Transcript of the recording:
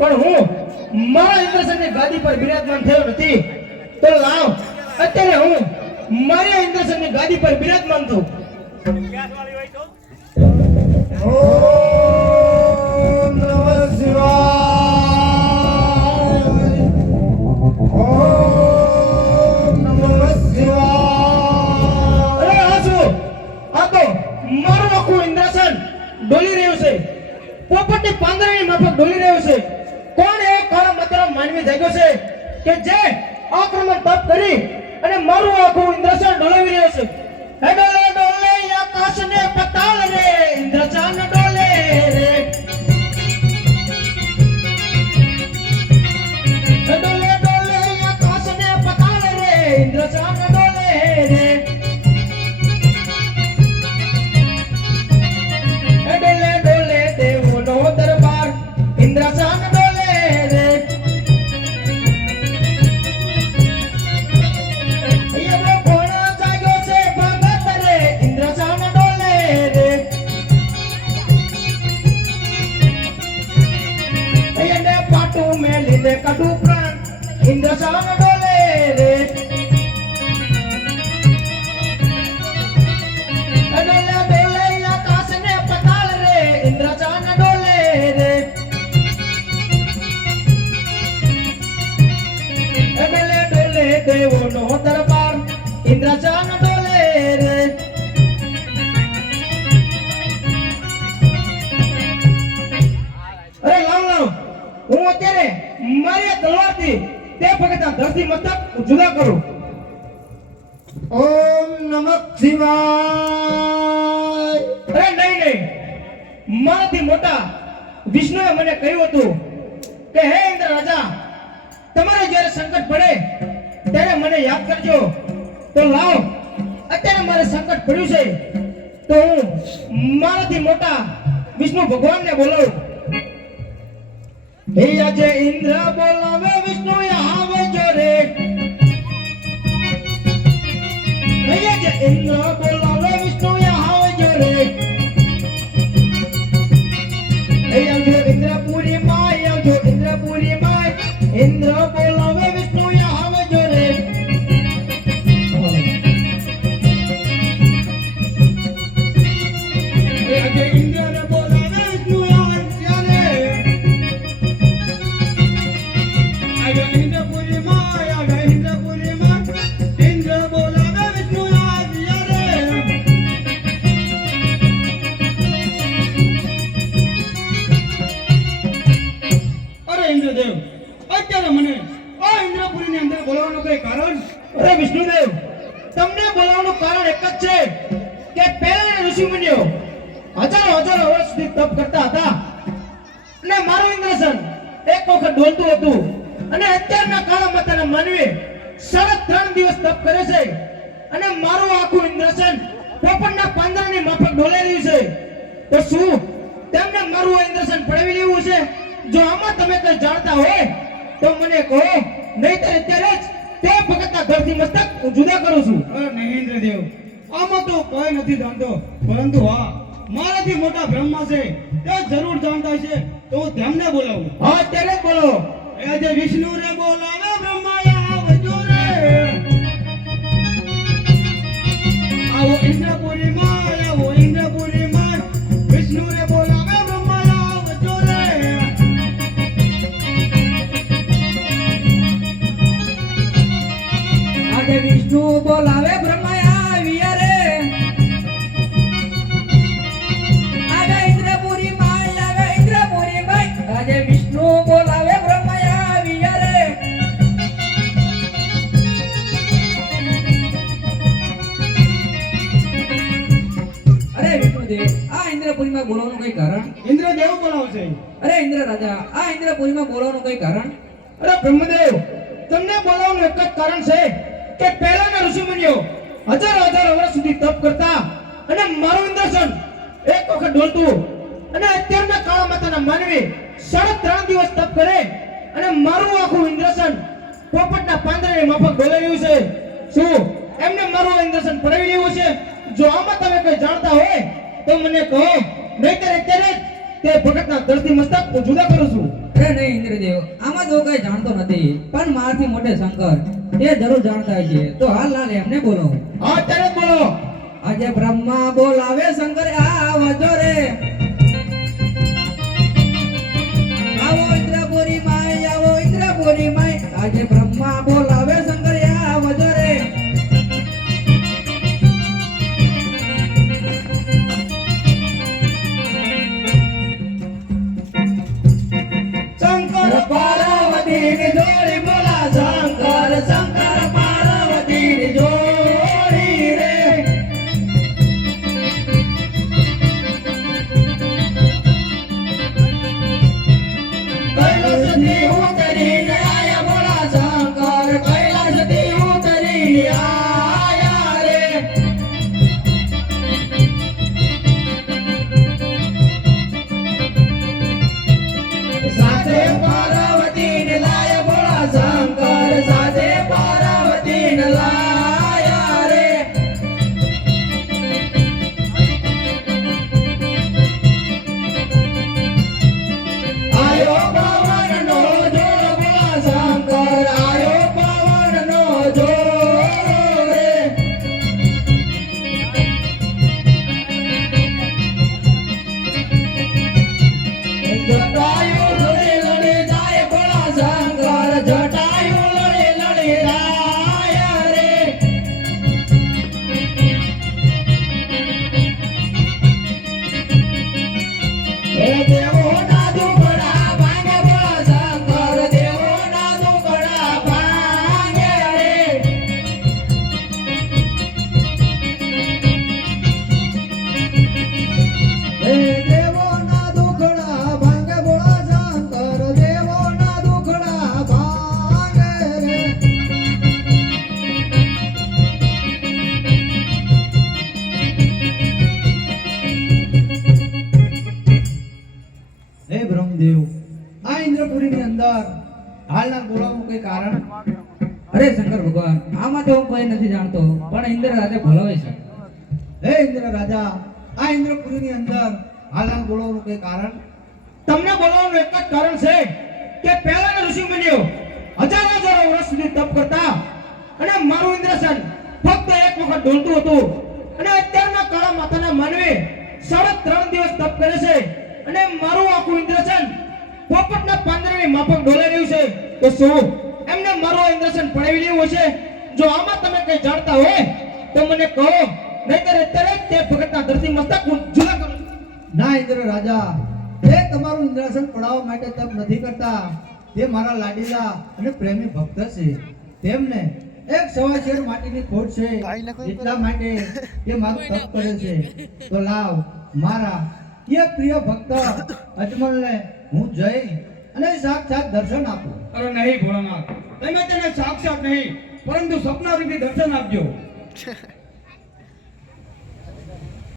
પણ હું મારા ઇન્દ્રસનની ગાદી પર બિરાજમાન થયો નથી. તો લાવ અત્યારે હું મારી ઇન્દ્રસનની ગાદી પર બિરાજમાન થઉં. ઓમ નમઃ શિવાય. ઓમ નમઃ શિવાય. અરે આ શું? આ તો મારું આખું ઇન્દ્રસન ડોલી રહ્યું છે. પોપટની પાંદડાની માફક ડોલી રહ્યું છે. કોણ એ કાળા માત્ર માનવી જાગ્યો છે કે જે આક્રમણ તપ કરી અને મારું આખું ઇન્દ્રસન ડોલાવી રહ્યો છે? હે ડોલે ડોલે આકાશ ને પતાળ રે ઇન્દ્રજાન ડોલે રે. હે ડોલે ડોલે આકાશ ને પતાળ રે ઇન્દ્રજાન ડોલે રે. હે ડોલે ડોલે દેવોનો દરબાર ઇન્દ્રજાન ડોલે રે. અહીંયા કોણ જાગ્યો છે ભગત રે ઇન્દ્રજાન ડોલે રે. અહીંયા પાટું મેલીને કડું પ્રાણ ઇન્દ્રજાન ડોલે રે. ડોલે ડોલે આકાશ ને પતાળ રે ઇન્દ્રજાન ડોલે રે. ડોલે ડોલે દેવોનો દરબાર ઇન્દ્રજાન ડોલે રે. અરે લાવ લાવ, હું અત્યારે મારી તલવારથી તે ભગતના ધરતી મસ્તક જુદા કરું. ઓમ નમઃ શિવાય. અરે નહીં નહીં, મારાથી મોટા વિષ્ણુએ મને કહ્યું હતું કે હે ઇન્દ્ર રાજા, તમારે જ્યારે સંકટ પડે ત્યારે મને યાદ કરજો. તો લાવ અત્યારે મારે સંકટ પડ્યું છે તો હું મારાથી મોટા વિષ્ણુ ભગવાનને બોલાવું. હે આજે ઇન્દ્ર બોલાવે વિષ્ણુ આવજો રે. હે આજે ઇન્દ્ર બોલાવે વિષ્ણુ આવજો રે. હે આવજો ઇન્દ્રપુરી માં, આવજો ઇન્દ્રપુરી માં. ઇન્દ્ર બોલાવે વિષ્ણુ આવજો રે. હે આજે ઇન્દ્ર બોલાવે વિષ્ણુ આવજો રે. આયો ઇન્દ્રપુરી માં, આયો ઇન્દ્રપુરી માં. ઇન્દ્ર બોલાવે વિષ્ણુ આવ્યા રે. અરે ઇન્દ્રદેવ, અત્યારે મને આ ઇન્દ્રપુરી ની અંદર બોલાવવાનું કઈ કારણ? અરે વિષ્ણુદેવ, તમને બોલાવવાનું કારણ એક જ છે કે પહેલાના ઋષિમુનિઓ હજારો હજારો વર્ષ સુધી તપ કરતા હતા અને મારું ઇન્દ્રસન એક વખત ડોલતું હતું અને અત્યારના કાળા માતાના માનવી 3.5 દિવસ તપ કરે છે અને મારું આખું ઇન્દ્રસન પોપટના પાંદડાની માફક ડોલાઈ રહ્યું છે. તો શું તેમને મારું આ ઇન્દ્રસન પડાવી લેવું છે? જો આમાં તમે કંઈ જાણતા હોય તો મને કહો, નહીંતર અત્યારે જ તે ભગતના ઘરથી મસ્તક હું જુદા કરું છું. અરે નહીં ઇન્દ્રદેવ, આમાં તો કોઈ નથી જાણતો, પરંતુ હા, મારાથી મોટા બ્રહ્મા છે તે જરૂર જાણતા છે, તો હું તેમને બોલાવું. હા અત્યારે જ બોલો. એ જે વિષ્ણુ રે બોલાવે બ્રહ્મા આવજો રે. આવો ઇન્દ્રપુરી માં, આવો ઇન્દ્રપુરી માં. વિષ્ણુ રે બોલાવે બ્રહ્મા આવજો રે. આજે વિષ્ણુ બોલાવે બ્રહ્મા આવ્યા રે. આજે ઇન્દ્રપુરી માં, આવે ઇન્દ્રપુરી માં. આજે વિષ્ણુ બોલાવે બ્રહ્મા આવ્યા રે. અરે વિષ્ણુદેવ, આ ઇન્દ્રપુરીમાં બોલાવવાનું કઈ કારણ? ઇન્દ્રદેવ બોલાવશે. અરે ઇન્દ્ર રાજા, આ ઇન્દ્રપુરીમાં બોલાવવાનું કઈ કારણ? અરે બ્રહ્મદેવ, તમને બોલાવવાનું એક જ કારણ છે કે પહેલાના ઋષિમુનિઓ હજારો હજારો વર્ષ સુધી તપ કરતા અને મારું ઇન્દ્રસન એક વખત ડોલતું અને અત્યારના કાળા માતાના માનવી 3.5 દિવસ તપ કરે અને મારું આખું ઇન્દ્રસન પોપટના પાંદડાની માફક ડોલાવ્યું છે. શું એમને મારું ઇન્દ્રસન પડાવી લેવું છે? જો આમાં તમે કઈ જાણતા હોય તો મને કહો, નહીંતર અત્યારે જ તે ભગતના ધરતી મસ્તક હું જુદા કરું છું. અરે નહીં ઇન્દ્રદેવ, આમાં તો કઈ જાણતો નથી, પણ મારાથી મોટે શંકર એ જરૂર જાણતા છે. તો હાલ લાલ એમને બોલો. હા ત્યારે જ બોલો. આજે બ્રહ્મા બોલાવે શંકર આવજો રે. આવો ઇન્દ્રપુરી માય, આવો ઇન્દ્રપુરી માય. આજે બ્રહ્મા બોલાવે શંકર આવજો રે. શંકર પાર્વતી ની જોડી બોલા શંકર શંકર પાર્વતી ની જોડી રે. કૈલાસથી ઉતરીને આયા બોલા શંકર, કૈલાસથી ઉતરીને આયા રે. સાથે પાર્વતી ને લાયા બોલા શંકર, સાથે પાર્વતી ને લાયા રે. આયો પવન નો જોર બોલા શંકર, આયો પવન નો જોર રે. જટાયુ લડે લડે જાય બોલા શંકર, જટાયુ લડે લડે જાય રે. એ દેવો ના દુખડા ભાંગે બોલા શંકર, દેવો ના દુખડા ભાંગે રે. હે દેવો ના દુખડા ભાંગે બોલા શંકર, દેવો ના દુખડા ભાંગે રે. હે બ્રહ્મદેવ, આ ઇન્દ્રપુરીની અંદર હાલના બોલાવવાનું કઈ કારણ? અરે શંકર ભગવાન, આમાં તો હું કોઈ નથી જાણતો, પણ ઇન્દ્ર રાતે બોલાવે છે. હે ઇન્દ્ર રાજા, આ ઇન્દ્રપુરીની અંદર હાલના બોલાવવાનું કઈ કારણ? તમને બોલાવવાનું એક જ કારણ છે કે પહેલાના ઋષિમુનિઓ હજારો હજારો વર્ષ સુધી તપ કરતા અને મારું ઇન્દ્રસન ફક્ત એક વખત ડોલતું હતું. અને અત્યારના કાળા માતાના માનવી 3.5 દિવસ તપ કરે છે અને મારું આખું ઇન્દ્રસન પોપટના પાંદડાની માફક ડોલાઈ રહ્યું છે. તો શું એમને મારું આ ઇન્દ્રસન પડાવી લેવું હશે? જો આમાં તમે કઈ જાણતા હોય તો મને કહો, નહીંતર અત્યારે જ તે ભગતના ધરતી મસ્તક હું જુદા કરું. ના ઇન્દ્ર રાજા, એ તમારું ઇન્દ્રાસન પડાવવા માટે તપ નથી કરતા. તે મારા લાડીલા અને પ્રેમી ભક્ત છે. તેમને એક સવાશેર માટીની ખોટ છે, એટલા માટે તે મારું તપ કરે છે. તો લાવ મારા એ પ્રિય ભક્ત અજમલને હું જઈ અને સાક્ષાત દર્શન આપું. અરે નહીં ભોળાનાથ, તમે તેને સાક્ષાત નહીં પરંતુ સપના રૂપી દર્શન આપજો.